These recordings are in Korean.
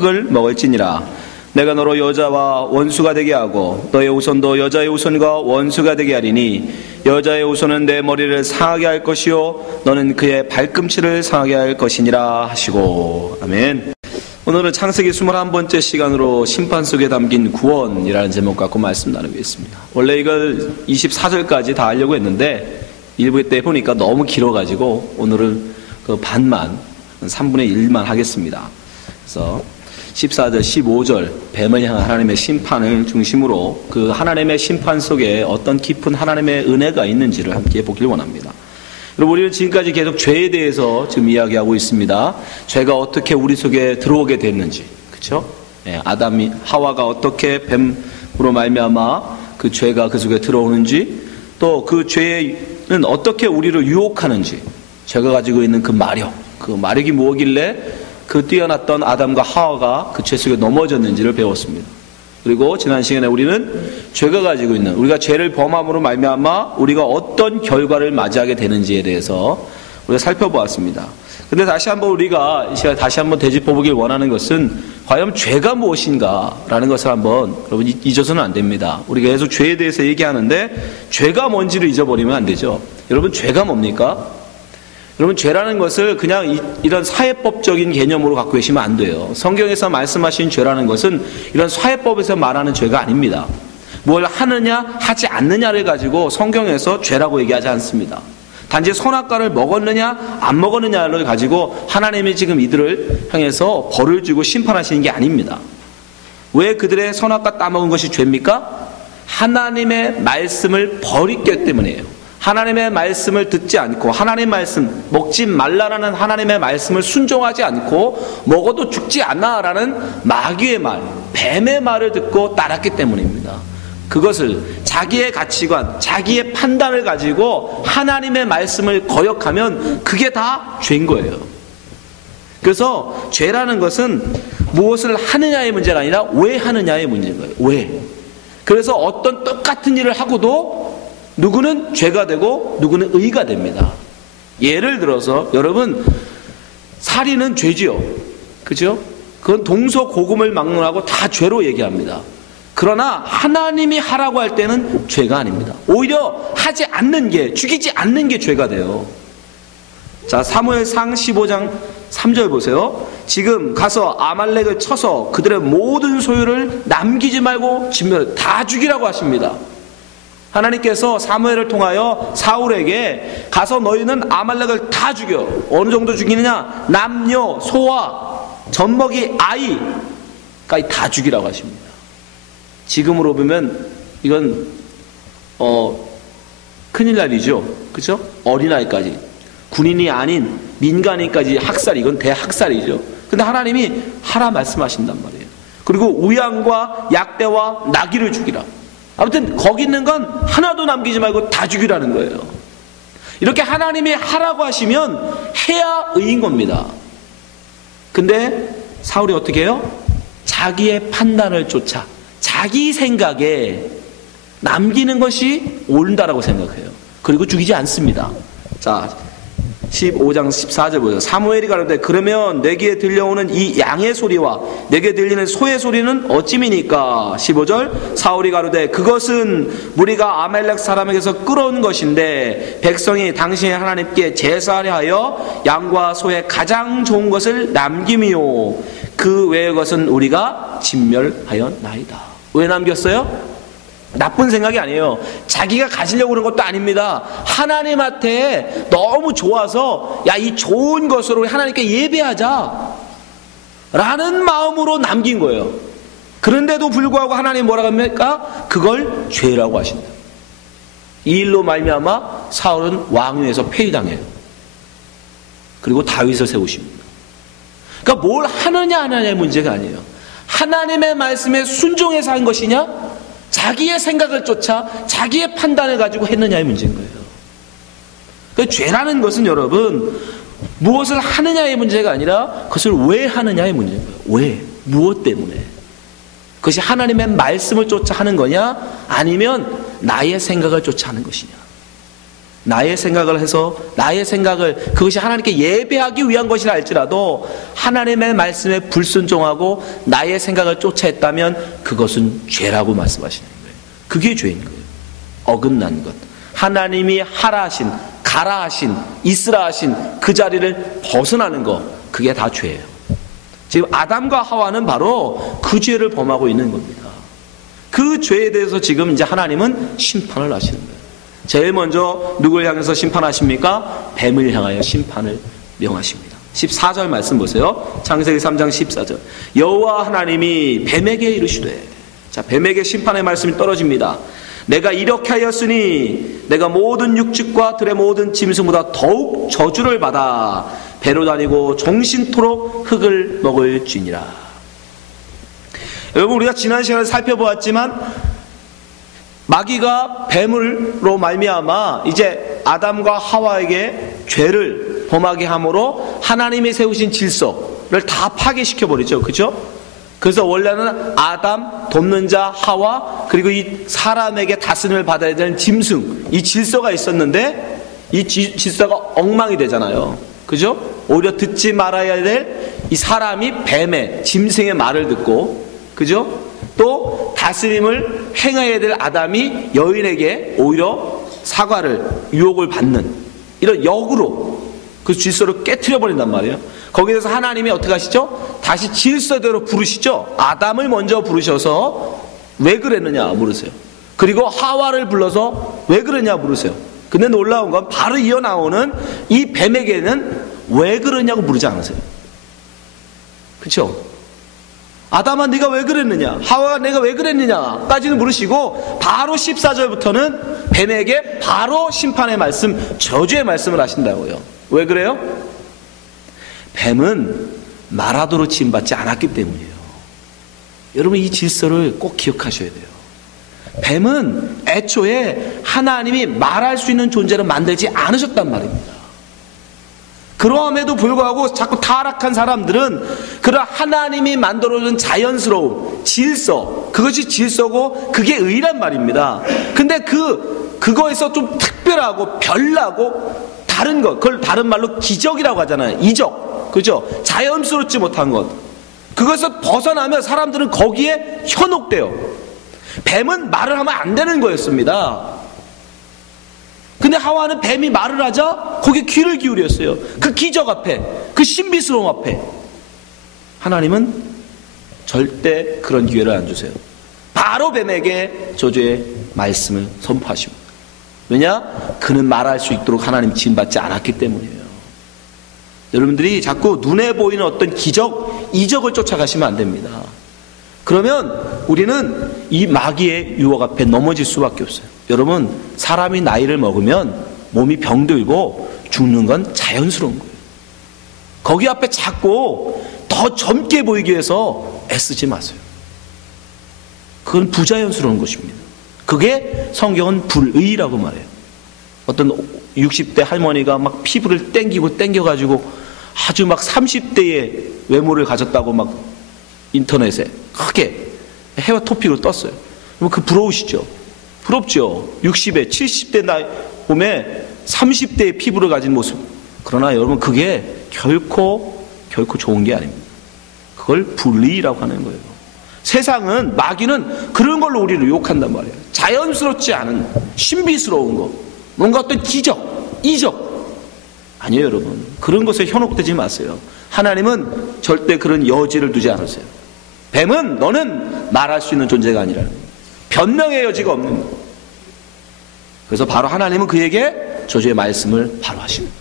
흙을 먹을지니라. 내가 너로 여자와 원수가 되게 하고 너의 후손도 여자의 후손과 원수가 되게 하리니 여자의 후손은 내 머리를 상하게 할 것이요 너는 그의 발꿈치를 상하게 할 것이니라 하시고. 아멘. 오늘은 창세기 21번째 시간으로 심판 속에 담긴 구원이라는 제목 갖고 말씀 나누겠습니다. 원래 이걸 24절까지 다 하려고 했는데 일부 때 보니까 너무 길어가지고 오늘은 그 반만 3분의 1만 하겠습니다. 그래서 14절, 15절 뱀을 향한 하나님의 심판을 중심으로 그 하나님의 심판 속에 어떤 깊은 하나님의 은혜가 있는지를 함께 보길 원합니다. 여러분, 우리는 지금까지 계속 죄에 대해서 지금 이야기하고 있습니다. 죄가 어떻게 우리 속에 들어오게 됐는지, 그렇죠? 아담이 하와가 어떻게 뱀으로 말미암아 그 죄가 그 속에 들어오는지, 또 그 죄는 어떻게 우리를 유혹하는지, 죄가 가지고 있는 그 마력이 뭐길래 그 뛰어났던 아담과 하와가 그 죄 속에 넘어졌는지를 배웠습니다. 그리고 지난 시간에 우리는 죄가 가지고 있는, 우리가 죄를 범함으로 말미암아 우리가 어떤 결과를 맞이하게 되는지에 대해서 우리가 살펴보았습니다. 근데 다시 한번 우리가 이 시간에 다시 한번 되짚어보길 원하는 것은 과연 죄가 무엇인가라는 것을 한번 여러분 잊어서는 안 됩니다. 우리가 계속 죄에 대해서 얘기하는데 죄가 뭔지를 잊어버리면 안 되죠. 여러분, 죄가 뭡니까? 여러분, 죄라는 것을 그냥 이런 사회법적인 개념으로 갖고 계시면 안 돼요. 성경에서 말씀하신 죄라는 것은 이런 사회법에서 말하는 죄가 아닙니다. 뭘 하느냐 하지 않느냐를 가지고 성경에서 죄라고 얘기하지 않습니다. 단지 선악과를 먹었느냐 안 먹었느냐를 가지고 하나님이 지금 이들을 향해서 벌을 주고 심판하시는 게 아닙니다. 왜 그들의 선악과 따먹은 것이 죄입니까? 하나님의 말씀을 버렸기 때문이에요. 하나님의 말씀을 듣지 않고 하나님의 말씀, 먹지 말라라는 하나님의 말씀을 순종하지 않고 먹어도 죽지 않아라는 마귀의 말, 뱀의 말을 듣고 따랐기 때문입니다. 그것을 자기의 가치관, 자기의 판단을 가지고 하나님의 말씀을 거역하면 그게 다 죄인 거예요. 그래서 죄라는 것은 무엇을 하느냐의 문제가 아니라 왜 하느냐의 문제인 거예요. 왜? 그래서 어떤 똑같은 일을 하고도 누구는 죄가 되고 누구는 의가 됩니다. 예를 들어서 여러분, 살인은 죄지요. 그죠? 그건 동서고금을 막론하고 다 죄로 얘기합니다. 그러나 하나님이 하라고 할 때는 죄가 아닙니다. 오히려 하지 않는 게, 죽이지 않는 게 죄가 돼요. 자, 사무엘상 15장 3절 보세요. 지금 가서 아말렉을 쳐서 그들의 모든 소유를 남기지 말고 다 죽이라고 하십니다. 하나님께서 사무엘을 통하여 사울에게 가서 너희는 아말렉을 다 죽여. 어느 정도 죽이느냐? 남녀, 소아, 젖먹이, 아이까지 다 죽이라고 하십니다. 지금으로 보면 이건 큰일 날이죠. 그렇죠? 어린아이까지, 군인이 아닌 민간인까지 학살, 이건 대학살이죠. 근데 하나님이 하라 말씀하신단 말이에요. 그리고 우양과 약대와 나귀를 죽이라. 아무튼 거기 있는 건 하나도 남기지 말고 다 죽이라는 거예요. 이렇게 하나님이 하라고 하시면 해야 의인 겁니다. 근데 사울이 어떻게 해요? 자기의 판단을 쫓아 자기 생각에 남기는 것이 옳다라고 생각해요. 그리고 죽이지 않습니다. 자, 15장 14절 보세요. 사무엘이 가로되 그러면 내게 들려오는 이 양의 소리와 내게 들리는 소의 소리는 어찌미니까? 15절 사울이 가로되 그것은 무리가 아말렉 사람에게서 끌어온 것인데 백성이 당신의 하나님께 제사하려 하여 양과 소의 가장 좋은 것을 남김이요 그 외의 것은 우리가 진멸하였나이다. 왜 남겼어요? 나쁜 생각이 아니에요. 자기가 가지려고 그런 것도 아닙니다. 하나님한테 너무 좋아서 야, 이 좋은 것으로 하나님께 예배하자 라는 마음으로 남긴 거예요. 그런데도 불구하고 하나님 뭐라고 합니까? 그걸 죄라고 하신다. 이 일로 말미암아 사울은 왕위에서 폐위당해요. 그리고 다윗을 세우십니다. 그러니까 뭘 하느냐 안 하느냐의 문제가 아니에요. 하나님의 말씀에 순종해서 한 것이냐, 자기의 생각을 쫓아 자기의 판단을 가지고 했느냐의 문제인 거예요. 그러니까 죄라는 것은 여러분 무엇을 하느냐의 문제가 아니라 그것을 왜 하느냐의 문제인 거예요. 왜? 무엇 때문에? 그것이 하나님의 말씀을 쫓아 하는 거냐, 아니면 나의 생각을 쫓아 하는 것이냐. 나의 생각을 해서 나의 생각을 그것이 하나님께 예배하기 위한 것이라 할지라도 하나님의 말씀에 불순종하고 나의 생각을 쫓아했다면 그것은 죄라고 말씀하시는 거예요. 그게 죄인 거예요. 어긋난 것. 하나님이 하라 하신, 가라 하신, 있으라 하신 그 자리를 벗어나는 것, 그게 다 죄예요. 지금 아담과 하와는 바로 그 죄를 범하고 있는 겁니다. 그 죄에 대해서 지금 이제 하나님은 심판을 하시는 거예요. 제일 먼저 누굴 향해서 심판하십니까? 뱀을 향하여 심판을 명하십니다. 14절 말씀 보세요. 창세기 3장 14절. 여호와 하나님이 뱀에게 이르시되, 자, 뱀에게 심판의 말씀이 떨어집니다. 내가 이렇게 하였으니 내가 모든 육축과 들의 모든 짐승보다 더욱 저주를 받아 배로 다니고 종신토록 흙을 먹을지니라. 여러분, 우리가 지난 시간에 살펴보았지만 마귀가 뱀으로 말미암아 이제 아담과 하와에게 죄를 범하게 함으로 하나님이 세우신 질서를 다 파괴시켜 버리죠. 그렇죠? 그래서 원래는 아담, 돕는 자 하와, 그리고 이 사람에게 다스림을 받아야 되는 짐승, 이 질서가 있었는데 이 질서가 엉망이 되잖아요. 그죠? 오히려 듣지 말아야 될 이 사람이 뱀의, 짐승의 말을 듣고, 그죠? 또 다스림을 행해야 될 아담이 여인에게 오히려 사과를, 유혹을 받는 이런 역으로 그 질서를 깨트려 버린단 말이에요. 거기에 대해서 하나님이 어떻게 하시죠? 다시 질서대로 부르시죠. 아담을 먼저 부르셔서 왜 그랬느냐 물으세요. 그리고 하와를 불러서 왜 그러냐 물으세요. 근데 놀라운 건 바로 이어나오는 이 뱀에게는 왜 그러냐고 물지 않으세요. 그렇죠? 아담아 네가 왜 그랬느냐, 하와가 내가 왜 그랬느냐 까지는 물으시고 바로 14절부터는 뱀에게 바로 심판의 말씀, 저주의 말씀을 하신다고요. 왜 그래요? 뱀은 말하도록 지음받지 않았기 때문이에요. 여러분, 이 질서를 꼭 기억하셔야 돼요. 뱀은 애초에 하나님이 말할 수 있는 존재를 만들지 않으셨단 말입니다. 그러함에도 불구하고 자꾸 타락한 사람들은 그런 하나님이 만들어준 자연스러움, 질서, 그것이 질서고 그게 의란 말입니다. 근데 그거에서 좀 특별하고 별나고 다른 것, 그걸 다른 말로 기적이라고 하잖아요. 이적, 그죠? 자연스럽지 못한 것, 그것에서 벗어나면 사람들은 거기에 현혹돼요. 뱀은 말을 하면 안 되는 거였습니다. 근데 하와는 뱀이 말을 하자 거기에 귀를 기울였어요. 그 기적 앞에, 그 신비스러움 앞에 하나님은 절대 그런 기회를 안 주세요. 바로 뱀에게 저주의 말씀을 선포하십니다. 왜냐? 그는 말할 수 있도록 하나님 지음받지 않았기 때문이에요. 여러분들이 자꾸 눈에 보이는 어떤 기적, 이적을 쫓아가시면 안 됩니다. 그러면 우리는 이 마귀의 유혹 앞에 넘어질 수밖에 없어요. 여러분, 사람이 나이를 먹으면 몸이 병들고 죽는 건 자연스러운 거예요. 거기 앞에 자꾸 더 젊게 보이기 위해서 애쓰지 마세요. 그건 부자연스러운 것입니다. 그게 성경은 불의라고 말해요. 어떤 60대 할머니가 막 피부를 땡겨가지고 아주 막 30대의 외모를 가졌다고 막 인터넷에 크게 해와 토픽으로 떴어요. 그럼 그 부러우시죠? 부럽죠? 60에 70대 나이 봄에 30대의 피부를 가진 모습. 그러나 여러분, 그게 결코 좋은 게 아닙니다. 그걸 불의라고 하는 거예요. 세상은, 마귀는 그런 걸로 우리를 유혹한단 말이에요. 자연스럽지 않은 신비스러운 거, 뭔가 어떤 기적, 이적. 아니에요, 여러분. 그런 것에 현혹되지 마세요. 하나님은 절대 그런 여지를 두지 않으세요. 뱀은 너는 말할 수 있는 존재가 아니라는 거예요. 변명의 여지가 없는 거예요. 그래서 바로 하나님은 그에게 저주의 말씀을 바로 하십니다.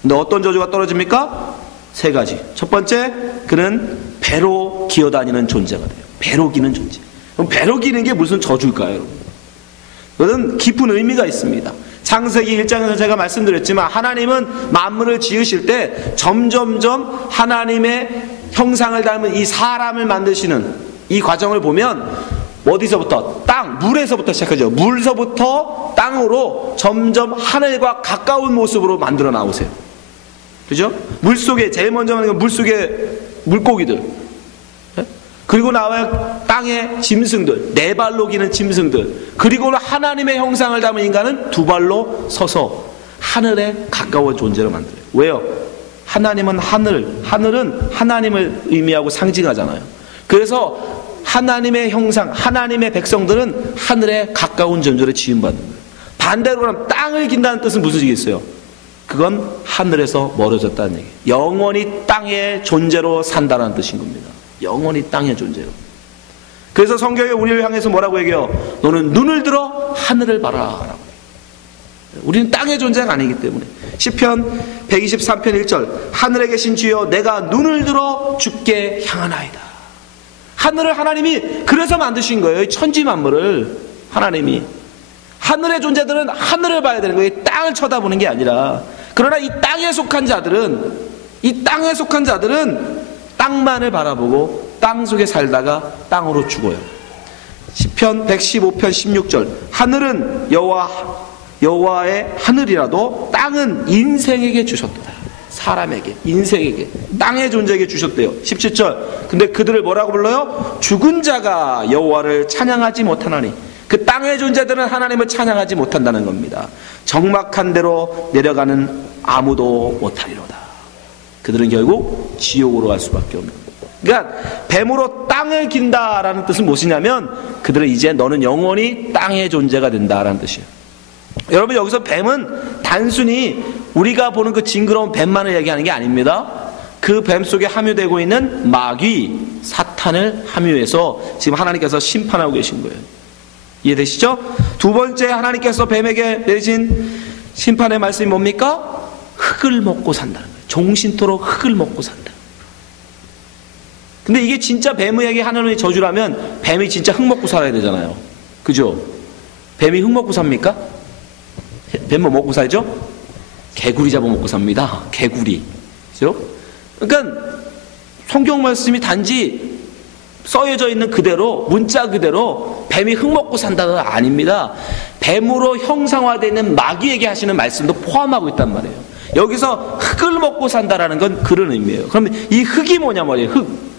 근데 어떤 저주가 떨어집니까? 세 가지. 첫 번째, 그는 배로 기어다니는 존재가 돼요. 배로 기는 존재. 그럼 배로 기는 게 무슨 저주일까요, 여러분? 그것은 깊은 의미가 있습니다. 창세기 1장에서 제가 말씀드렸지만 하나님은 만물을 지으실 때 점점점 하나님의 형상을 닮은 이 사람을 만드시는 이 과정을 보면 어디서부터? 땅, 물에서부터 시작하죠. 물서부터 땅으로 점점 하늘과 가까운 모습으로 만들어 나오세요. 그죠? 물속에 제일 먼저 하는 건 물속에 물고기들, 그리고 나와야 땅의 짐승들, 네 발로 기는 짐승들, 그리고는 하나님의 형상을 담은 인간은 두 발로 서서 하늘에 가까운 존재로 만들어요. 왜요? 하나님은 하늘은 하나님을 의미하고 상징하잖아요. 그래서 하나님의 형상, 하나님의 백성들은 하늘에 가까운 존재로 지음받는 거예요. 반대로 하면 땅을 긴다는 뜻은 무슨 뜻이겠어요? 그건 하늘에서 멀어졌다는 얘기예요. 영원히 땅의 존재로 산다는 뜻인 겁니다. 영원히 땅의 존재로. 그래서 성경에 우리를 향해서 뭐라고 얘기해요? 너는 눈을 들어 하늘을 봐라. 우리는 땅의 존재가 아니기 때문에. 시편 123편 1절 하늘에 계신 주여 내가 눈을 들어 주께 향하나이다. 하늘을 하나님이 그래서 만드신 거예요. 천지 만물을 하나님이. 하늘의 존재들은 하늘을 봐야 되는 거예요. 땅을 쳐다보는 게 아니라. 그러나 이 땅에 속한 자들은 땅만을 바라보고 땅 속에 살다가 땅으로 죽어요. 시편 115편 16절 하늘은 여호와의 하늘이라도 땅은 인생에게 주셨다. 사람에게, 인생에게, 땅의 존재에게 주셨대요. 17절 근데 그들을 뭐라고 불러요? 죽은 자가 여호와를 찬양하지 못하나니. 그 땅의 존재들은 하나님을 찬양하지 못한다는 겁니다. 적막한 데로 내려가는 아무도 못하리로다. 그들은 결국 지옥으로 갈 수밖에 없는 겁니다. 그러니까 뱀으로 땅을 긴다라는 뜻은 무엇이냐면 그들은 이제 너는 영원히 땅의 존재가 된다라는 뜻이에요. 여러분 여기서 뱀은 단순히 우리가 보는 그 징그러운 뱀만을 얘기하는 게 아닙니다. 그 뱀 속에 함유되고 있는 마귀, 사탄을 함유해서 지금 하나님께서 심판하고 계신 거예요. 이해되시죠? 두 번째 하나님께서 뱀에게 내리신 심판의 말씀이 뭡니까? 흙을 먹고 산다는 거예요. 종신토록 흙을 먹고 산다. 근데 이게 진짜 뱀에게 하나님의 저주라면 뱀이 진짜 흙 먹고 살아야 되잖아요. 그죠? 뱀이 흙 먹고 삽니까? 뱀 뭐 먹고 살죠? 개구리 잡아먹고 삽니다. 개구리. 그죠? 그러니까 성경 말씀이 단지 써여져 있는 그대로, 문자 그대로 뱀이 흙 먹고 산다는 건 아닙니다. 뱀으로 형상화되어 있는 마귀에게 하시는 말씀도 포함하고 있단 말이에요. 여기서 흙을 먹고 산다라는 건 그런 의미예요. 그러면 이 흙이 뭐냐 말이에요. 흙.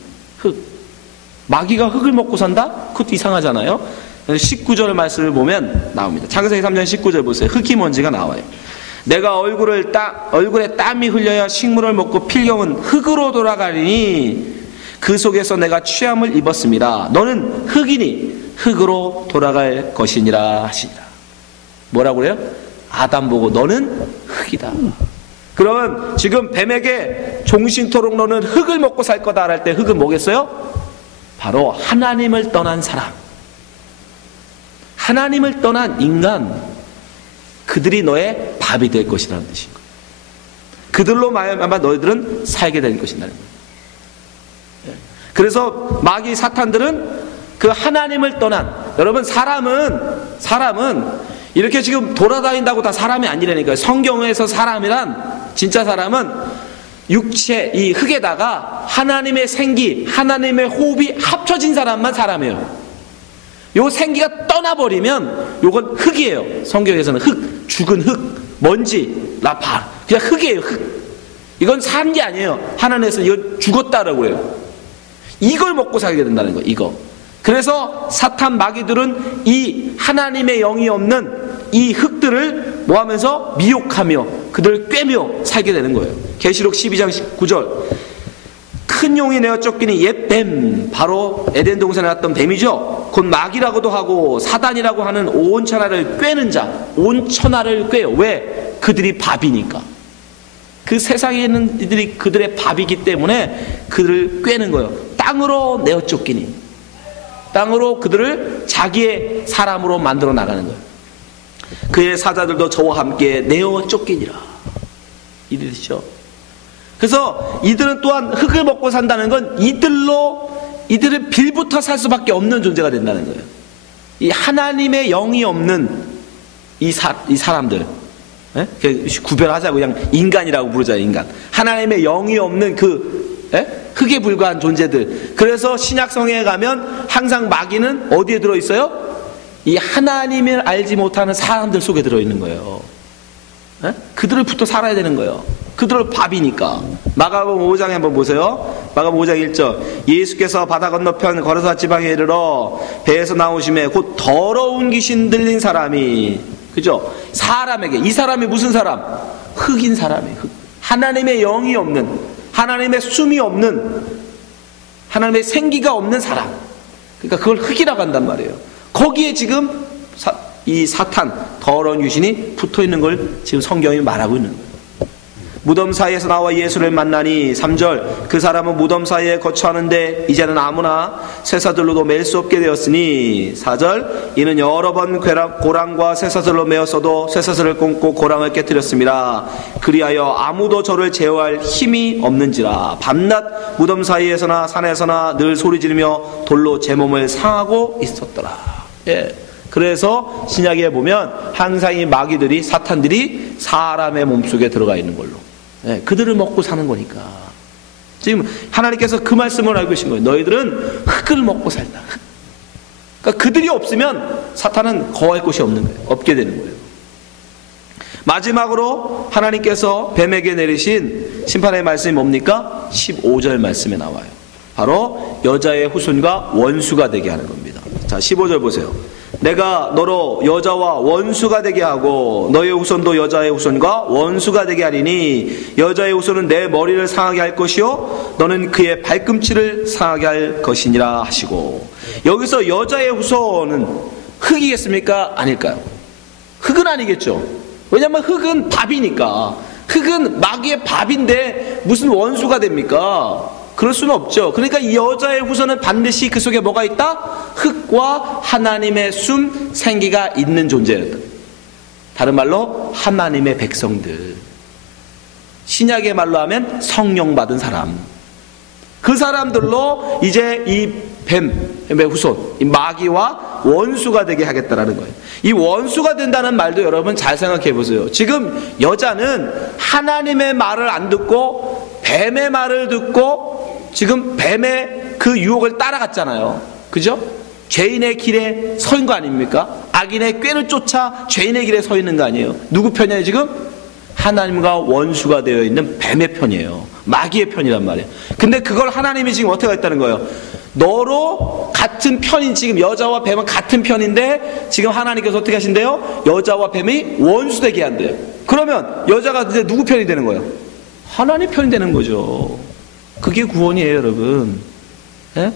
마귀가 흙을 먹고 산다? 그것도 이상하잖아요. 19절 말씀을 보면 나옵니다. 창세기 3장 19절 보세요. 흙이 뭔지가 나와요. 내가 얼굴에 땀이 흘려야 식물을 먹고 필경은 흙으로 돌아가리니 그 속에서 내가 취함을 입었습니다. 너는 흙이니 흙으로 돌아갈 것이니라 하시니라. 뭐라고 그래요? 아담 보고 너는 흙이다. 그러면 지금 뱀에게 종신토록 너는 흙을 먹고 살 거다 할 때 흙은 뭐겠어요? 바로 하나님을 떠난 사람, 하나님을 떠난 인간, 그들이 너의 밥이 될 것이라는 뜻인 거예요. 그들로 말미암아 너희들은 살게 될 것이라는 거예요. 그래서 마귀 사탄들은 그 하나님을 떠난, 여러분 사람은 이렇게 지금 돌아다닌다고 다 사람이 아니라니까요. 성경에서 사람이란, 진짜 사람은 육체, 이 흙에다가 하나님의 생기, 하나님의 호흡이 합쳐진 사람만 사람이에요. 요 생기가 떠나버리면 요건 흙이에요. 성경에서는 흙, 죽은 흙, 먼지, 라파, 그냥 흙이에요. 흙. 이건 산 게 아니에요. 하나님께서 이건 죽었다라고 해요. 이걸 먹고 살게 된다는 거예요. 이거. 그래서 사탄 마귀들은 이 하나님의 영이 없는 이 흙들을 뭐하면서 미혹하며 그들을 꿰며 살게 되는 거예요. 계시록 12장 19절 큰 용이 내어 쫓기니 옛 뱀, 바로 에덴 동산에 났던 뱀이죠. 곧 마귀라고도 하고 사단이라고 하는 온 천하를 꿰는 자, 온 천하를 꿰요. 왜? 그들이 밥이니까. 그 세상에 있는 이들이 그들의 밥이기 때문에 그들을 꿰는 거예요. 땅으로 내어 쫓기니, 땅으로 그들을 자기의 사람으로 만들어 나가는 거예요. 그의 사자들도 저와 함께 내어 쫓기니라. 이들이죠. 그래서 이들은 또한 흙을 먹고 산다는 건 이들은 빌부터 살 수밖에 없는 존재가 된다는 거예요. 이 하나님의 영이 없는 이 사람들, 구별하자고 그냥 인간이라고 부르자. 인간, 하나님의 영이 없는 그 흙에 불과한 존재들. 그래서 신약성경에 가면 항상 마귀는 어디에 들어있어요? 이 하나님을 알지 못하는 사람들 속에 들어있는 거예요. 그들을 붙어 살아야 되는 거예요. 그들을 밥이니까. 마가복음 5장에 한번 보세요. 마가복음 5장 1절 예수께서 바다 건너편 거르사 지방에 이르러 배에서 나오심에 곧 더러운 귀신 들린 사람이 그죠? 사람에게, 이 사람이 무슨 사람? 흙인 사람이에요. 흙. 하나님의 영이 없는, 하나님의 숨이 없는, 하나님의 생기가 없는 사람. 그러니까 그걸 흙이라고 한단 말이에요. 거기에 지금 이 사탄, 더러운 귀신이 붙어 있는 걸 지금 성경이 말하고 있는 거예요. 무덤 사이에서 나와 예수를 만나니 3절 그 사람은 무덤 사이에 거처하는데 이제는 아무나 쇠사슬로도 맬 수 없게 되었으니 4절 이는 여러 번 고랑과 쇠사슬로 메었어도 쇠사슬을 끊고 고랑을 깨뜨렸습니다. 그리하여 아무도 저를 제어할 힘이 없는지라. 밤낮 무덤 사이에서나 산에서나 늘 소리 지르며 돌로 제 몸을 상하고 있었더라. 예. 그래서 신약에 보면 항상 이 마귀들이, 사탄들이 사람의 몸속에 들어가 있는 걸로, 예, 그들을 먹고 사는 거니까. 지금 하나님께서 그 말씀을 알고 계신 거예요. 너희들은 흙을 먹고 살다. 흙. 그러니까 그들이 없으면 사탄은 거할 곳이 없는 거예요. 없게 되는 거예요. 마지막으로 하나님께서 뱀에게 내리신 심판의 말씀이 뭡니까? 15절 말씀에 나와요. 바로 여자의 후손과 원수가 되게 하는 겁니다. 자, 15절 보세요. 내가 너로 여자와 원수가 되게 하고 너의 후손도 여자의 후손과 원수가 되게 하리니 여자의 후손은 내 머리를 상하게 할 것이요 너는 그의 발꿈치를 상하게 할 것이니라 하시고, 여기서 여자의 후손은 흙이겠습니까? 아닐까요? 흙은 아니겠죠. 왜냐하면 흙은 밥이니까. 흙은 마귀의 밥인데 무슨 원수가 됩니까? 그럴 수는 없죠. 그러니까 이 여자의 후손은 반드시 그 속에 뭐가 있다? 흙과 하나님의 숨, 생기가 있는 존재였다. 다른 말로 하나님의 백성들. 신약의 말로 하면 성령 받은 사람. 그 사람들로 이제 이 뱀의 후손, 이 마귀와 원수가 되게 하겠다라는 거예요. 이 원수가 된다는 말도 여러분 잘 생각해 보세요. 지금 여자는 하나님의 말을 안 듣고 뱀의 말을 듣고 지금 뱀의 그 유혹을 따라갔잖아요. 그죠? 죄인의 길에 서 있는 거 아닙니까? 악인의 꾀를 쫓아 죄인의 길에 서 있는 거 아니에요? 누구 편이에요 지금? 하나님과 원수가 되어 있는 뱀의 편이에요. 마귀의 편이란 말이에요. 근데 그걸 하나님이 지금 어떻게 했다는 거예요? 너로 같은 편인, 지금 여자와 뱀은 같은 편인데 지금 하나님께서 어떻게 하신대요? 여자와 뱀이 원수되게 한대요. 그러면 여자가 이제 누구 편이 되는 거예요? 하나님 편이 되는 거죠. 그게 구원이에요, 여러분. 예?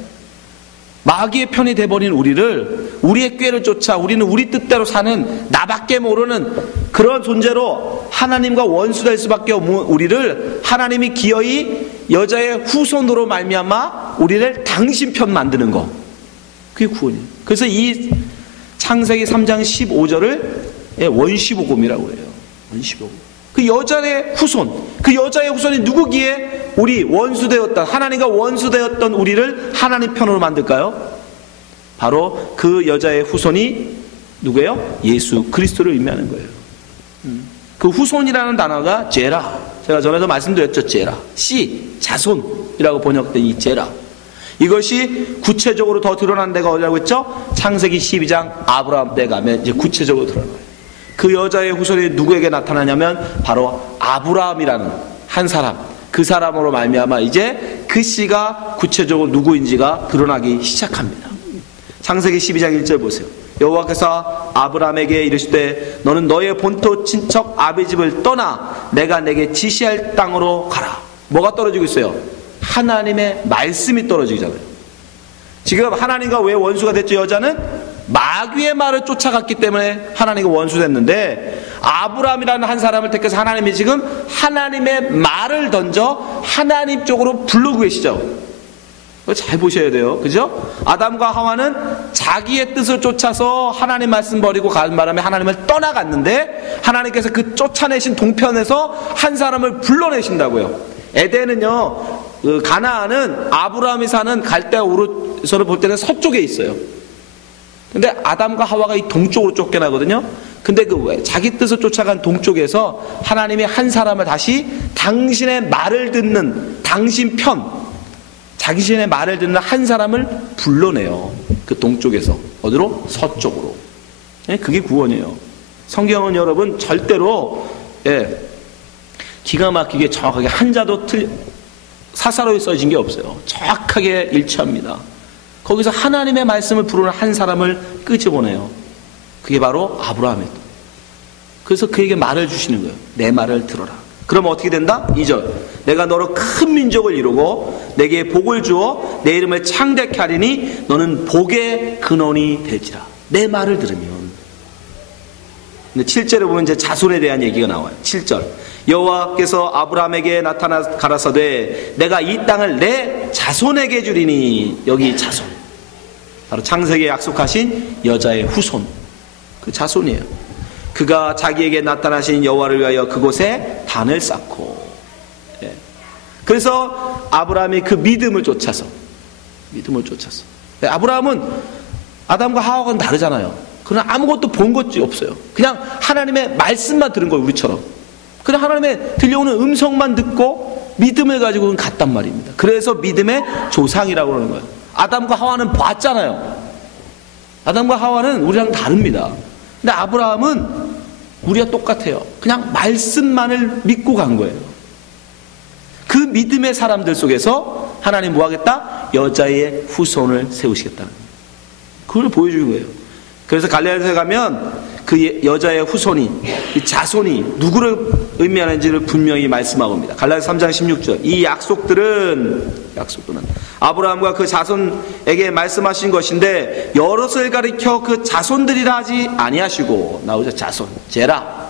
마귀의 편이 돼버린 우리를, 우리의 꾀를 쫓아 우리는 우리 뜻대로 사는 나밖에 모르는 그런 존재로 하나님과 원수될 수밖에 없는 우리를 하나님이 기어이 여자의 후손으로 말미암아 우리를 당신 편 만드는 거, 그게 구원이에요. 그래서 이 창세기 3장 15절을 원시복음이라고 해요. 원시복음. 그 여자의 후손, 그 여자의 후손이 누구기에 우리 원수되었던, 하나님과 원수되었던 우리를 하나님 편으로 만들까요? 바로 그 여자의 후손이 누구예요? 예수 그리스도를 의미하는 거예요. 그 후손이라는 단어가 제라, 제가 전에도 말씀드렸죠. 제라, 씨, 자손이라고 번역된 이 제라, 이것이 구체적으로 더 드러난 데가 어디라고 했죠? 창세기 12장 아브라함 때 가면 이제 구체적으로 드러나요. 그 여자의 후손이 누구에게 나타나냐면 바로 아브라함이라는 한 사람, 그 사람으로 말미암아 이제 그 씨가 구체적으로 누구인지가 드러나기 시작합니다. 창세기 12장 1절 보세요. 여호와께서 아브라함에게 이르시되 너는 너의 본토 친척 아비 집을 떠나 내가 내게 지시할 땅으로 가라. 뭐가 떨어지고 있어요? 하나님의 말씀이 떨어지잖아요. 지금 하나님과 왜 원수가 됐죠? 여자는 마귀의 말을 쫓아갔기 때문에 하나님과 원수됐는데, 아브라함이라는 한 사람을 택해서 하나님이 지금 하나님의 말을 던져 하나님 쪽으로 부르고 계시죠. 잘 보셔야 돼요. 그죠? 아담과 하와는 자기의 뜻을 쫓아서 하나님 말씀 버리고 가는 바람에 하나님을 떠나갔는데, 하나님께서 그 쫓아내신 동편에서 한 사람을 불러내신다고요. 에덴은요, 그 가나안은 아브라함이 사는 갈대아 우르서를 볼 때는 서쪽에 있어요. 근데 아담과 하와가 이 동쪽으로 쫓겨나거든요. 근데 그 자기 뜻을 쫓아간 동쪽에서 하나님이 한 사람을 다시 당신의 말을 듣는, 당신 편, 자신의 말을 듣는 한 사람을 불러내요. 그 동쪽에서 어디로? 서쪽으로. 그게 구원이에요. 성경은 여러분 절대로 기가 막히게 정확하게 한자도 사사로이 써진 게 없어요. 정확하게 일치합니다. 거기서 하나님의 말씀을 부르는 한 사람을 끄집어내요. 그게 바로 아브라함이에요. 그래서 그에게 말을 주시는 거예요. 내 말을 들어라. 그럼 어떻게 된다? 2절. 내가 너로 큰 민족을 이루고 내게 복을 주어 내 이름을 창대케 하리니 너는 복의 근원이 될지라. 내 말을 들으면. 근데 7절에 보면 이제 자손에 대한 얘기가 나와요. 7절. 여호와께서 아브라함에게 나타나 가라사대 내가 이 땅을 내 자손에게 주리니. 여기 자손. 바로 창세기에 약속하신 여자의 후손. 그 자손이에요. 그가 자기에게 나타나신 여호와를 위하여 그곳에 단을 쌓고. 예. 그래서 아브라함이 그 믿음을 쫓아서. 아브라함은 아담과 하와는 다르잖아요. 그러나 아무것도 본 것이 없어요. 그냥 하나님의 말씀만 들은 거예요, 우리처럼. 그냥 하나님의 들려오는 음성만 듣고 믿음을 가지고 갔단 말입니다. 그래서 믿음의 조상이라고 그러는 거예요. 아담과 하와는 봤잖아요. 아담과 하와는 우리랑 다릅니다. 근데 아브라함은 우리와 똑같아요. 그냥 말씀만을 믿고 간 거예요. 그 믿음의 사람들 속에서 하나님 뭐 하겠다? 여자의 후손을 세우시겠다는 거예요. 그걸 보여주는 거예요. 그래서 갈라디아서에 가면 그 여자의 후손이, 이 자손이 누구를 의미하는지를 분명히 말씀하고 있습니다. 갈라디아서 3장 16절. 이 약속들은 아브라함과 그 자손에게 말씀하신 것인데 여럿을 가리켜 그 자손들이라 하지 아니하시고, 나오죠, 자손, 제라.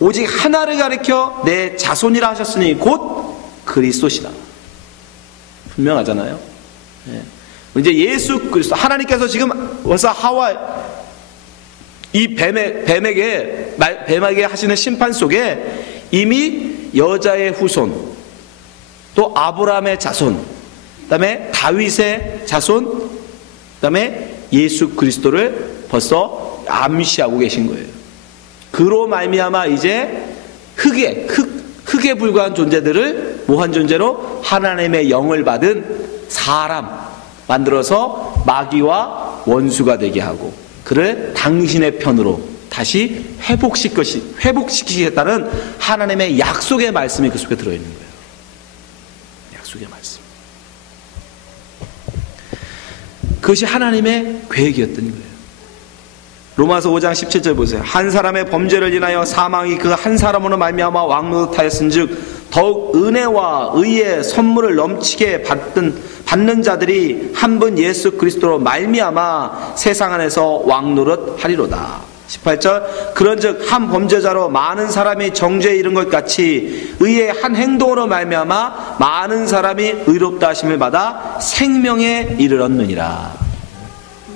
오직 하나를 가리켜 내 자손이라 하셨으니 곧 그리스도시라. 분명하잖아요. 네. 이제 예수 그리스도, 하나님께서 지금 벌써 하와 이 뱀에게 하시는 심판 속에 이미 여자의 후손, 또 아브라함의 자손, 그 다음에 다윗의 자손, 그 다음에 예수 그리스도를 벌써 암시하고 계신 거예요. 그로 말미암아 이제 흙에 불과한 존재들을 뭐한 존재로 하나님의 영을 받은 사람 만들어서 마귀와 원수가 되게 하고 그를 당신의 편으로 다시 회복시키겠다는 하나님의 약속의 말씀이 그 속에 들어있는 거예요. 약속의 말씀. 그것이 하나님의 계획이었던 거예요. 로마서 5장 17절 보세요. 한 사람의 범죄를 인하여 사망이 그 한 사람으로 말미암아 왕노릇하였은즉 더욱 은혜와 의의 선물을 넘치게 받는 자들이 한 분 예수 그리스도로 말미암아 세상 안에서 왕노릇하리로다. 18절. 그런즉 한 범죄자로 많은 사람이 정죄에 이른 것 같이 의의 한 행동으로 말미암아 많은 사람이 의롭다 하심을 받아 생명에 이르렀느니라.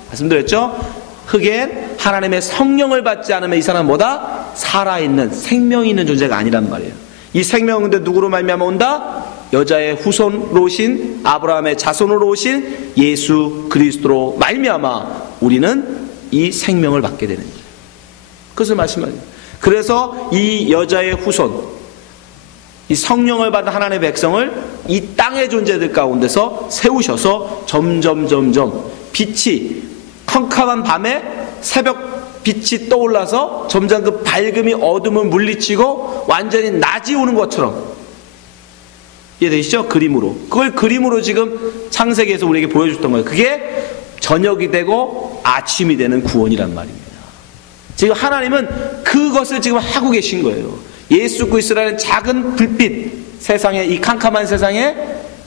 말씀드렸죠? 흑엔 하나님의 성령을 받지 않으면 이 사람은 뭐다? 살아있는, 생명이 있는 존재가 아니란 말이에요. 이 생명은 근데 누구로 말미암아 온다? 여자의 후손으로 오신, 아브라함의 자손으로 오신 예수 그리스도로 말미암아 우리는 이 생명을 받게 되는 거예요. 그것을 말씀하는 거예요. 그래서 이 여자의 후손, 이 성령을 받은 하나님의 백성을 이 땅의 존재들 가운데서 세우셔서 점점 빛이 캄캄한 밤에 새벽 빛이 떠올라서 점점 그 밝음이 어둠을 물리치고 완전히 낮이 오는 것처럼, 이해되시죠? 그림으로. 그걸 그림으로 지금 창세기에서 우리에게 보여줬던 거예요. 그게 저녁이 되고 아침이 되는 구원이란 말입니다. 지금 하나님은 그것을 지금 하고 계신 거예요. 예수 그리스도라는 작은 불빛, 세상에, 이 캄캄한 세상에,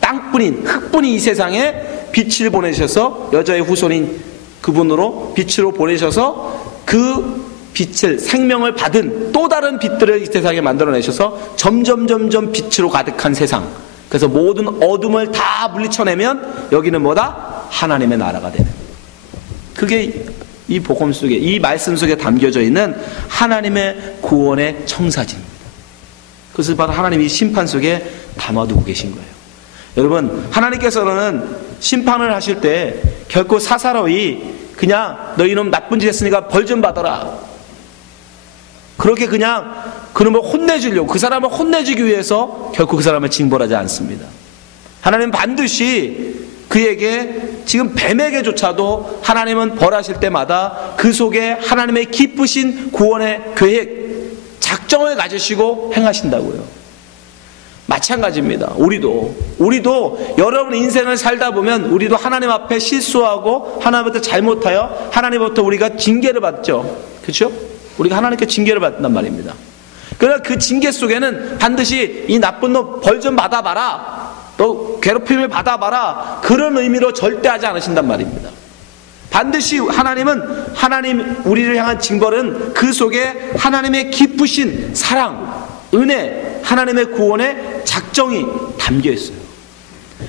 땅뿐인, 흙뿐인 이 세상에 빛을 보내셔서 여자의 후손인 그분으로 빛으로 보내셔서 그 빛을, 생명을 받은 또 다른 빛들을 이 세상에 만들어내셔서 점점 빛으로 가득한 세상. 그래서 모든 어둠을 다 물리쳐내면 여기는 뭐다? 하나님의 나라가 되는. 그게 이 복음 속에, 이 말씀 속에 담겨져 있는 하나님의 구원의 청사진입니다. 그것을 바로 하나님이 심판 속에 담아두고 계신 거예요. 여러분, 하나님께서는 심판을 하실 때 결코 사사로이 그냥 너 이놈 나쁜 짓 했으니까 벌 좀 받아라, 그렇게 그냥 그놈을 혼내주려고, 그 사람을 혼내주기 위해서 결코 그 사람을 징벌하지 않습니다. 하나님은 반드시 그에게, 지금 뱀에게조차도 하나님은 벌하실 때마다 그 속에 하나님의 기쁘신 구원의 계획, 작정을 가지시고 행하신다고요. 마찬가지입니다. 우리도 여러분 인생을 살다 보면 우리도 하나님 앞에 실수하고 하나님부터 잘못하여 하나님부터 우리가 징계를 받죠. 그렇죠? 우리가 하나님께 징계를 받는단 말입니다. 그러나 그 징계 속에는 반드시 이 나쁜 놈 벌 좀 받아봐라, 또 괴롭힘을 받아봐라, 그런 의미로 절대 하지 않으신단 말입니다. 반드시 하나님 우리를 향한 징벌은 그 속에 하나님의 기쁘신 사랑, 은혜, 하나님의 구원의 작정이 담겨 있어요.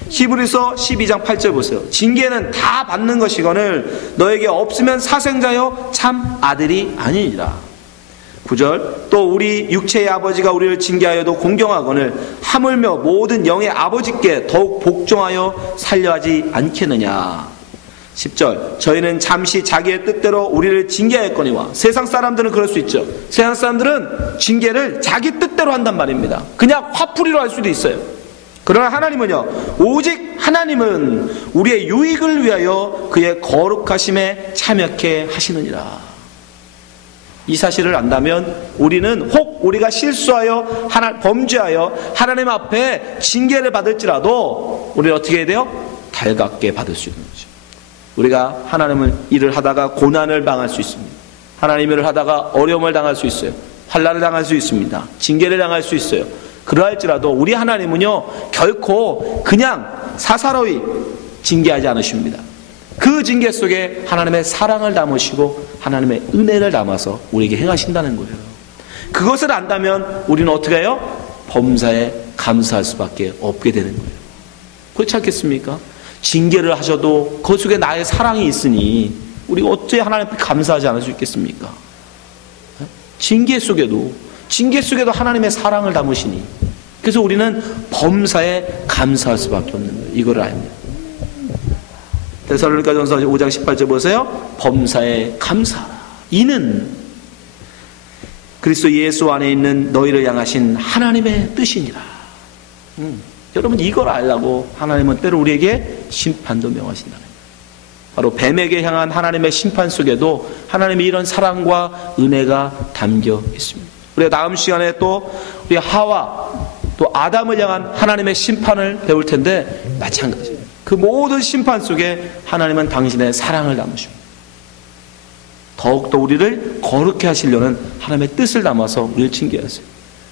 히브리서 12장 8절 보세요. 징계는 다 받는 것이거늘 너에게 없으면 사생자여 참 아들이 아니니라. 9절 또 우리 육체의 아버지가 우리를 징계하여도 공경하거늘 하물며 모든 영의 아버지께 더욱 복종하여 살려하지 않겠느냐. 10절 저희는 잠시 자기의 뜻대로 우리를 징계하였거니와. 세상 사람들은 그럴 수 있죠. 세상 사람들은 징계를 자기 뜻대로 한단 말입니다. 그냥 화풀이로 할 수도 있어요. 그러나 하나님은요, 오직 하나님은 우리의 유익을 위하여 그의 거룩하심에 참여케 하시느니라. 이 사실을 안다면 우리는 혹 우리가 실수하여 범죄하여 하나님 앞에 징계를 받을지라도 우리는 어떻게 해야 돼요? 달갑게 받을 수 있는 거죠. 우리가 하나님을 일을 하다가 고난을 당할 수 있습니다. 하나님 일을 하다가 어려움을 당할 수 있어요. 환난을 당할 수 있습니다. 징계를 당할 수 있어요. 그러할지라도 우리 하나님은요, 결코 그냥 사사로이 징계하지 않으십니다. 그 징계 속에 하나님의 사랑을 담으시고 하나님의 은혜를 담아서 우리에게 행하신다는 거예요. 그것을 안다면 우리는 어떻게 해요? 범사에 감사할 수밖에 없게 되는 거예요. 그렇지 않겠습니까? 징계를 하셔도 그 속에 나의 사랑이 있으니 우리가 어째 하나님께 감사하지 않을 수 있겠습니까? 징계 속에도 하나님의 사랑을 담으시니, 그래서 우리는 범사에 감사할 수밖에 없는 거예요. 이걸 알면. 데살로니가전서 5장 18절 보세요. 범사에 감사하라. 이는 그리스도 예수 안에 있는 너희를 향하신 하나님의 뜻이니라. 여러분, 이걸 알라고 하나님은 때로 우리에게 심판도 명하신다는 거예요. 바로 뱀에게 향한 하나님의 심판 속에도 하나님의 이런 사랑과 은혜가 담겨 있습니다. 우리가 다음 시간에 또 우리 하와 또 아담을 향한 하나님의 심판을 배울 텐데 마찬가지예요. 그 모든 심판 속에 하나님은 당신의 사랑을 담으십니다. 더욱더 우리를 거룩해 하시려는 하나님의 뜻을 담아서 우리를 징계하세요.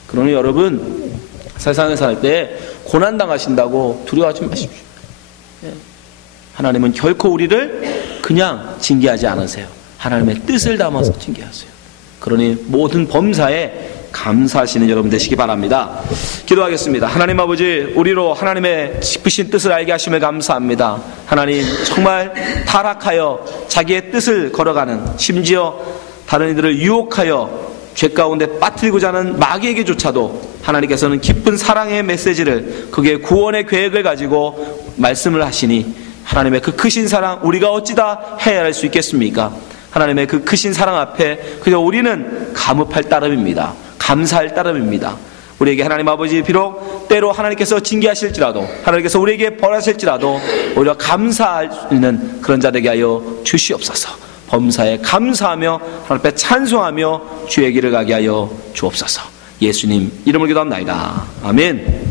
그러니 여러분, 세상에 살 때 고난당하신다고 두려워하지 마십시오. 하나님은 결코 우리를 그냥 징계하지 않으세요. 하나님의 뜻을 담아서 징계하세요. 그러니 모든 범사에 감사하시는 여러분 되시기 바랍니다. 기도하겠습니다. 하나님 아버지, 우리로 하나님의 깊으신 뜻을 알게 하심을 감사합니다. 하나님, 정말 타락하여 자기의 뜻을 걸어가는, 심지어 다른 이들을 유혹하여 죄 가운데 빠뜨리고자 하는 마귀에게조차도 하나님께서는 깊은 사랑의 메시지를, 그게 구원의 계획을 가지고 말씀을 하시니 하나님의 그 크신 사랑, 우리가 어찌다 헤아릴 수 있겠습니까? 하나님의 그 크신 사랑 앞에 그저 우리는 감업할 따름입니다. 감사할 따름입니다. 우리에게 하나님 아버지, 비록 때로 하나님께서 징계하실지라도, 하나님께서 우리에게 벌하실지라도 오히려 감사할 수 있는 그런 자 되게 하여 주시옵소서. 범사에 감사하며 하나님 앞에 찬송하며 주의 길을 가게 하여 주옵소서. 예수님 이름으로 기도합나이다. 아멘.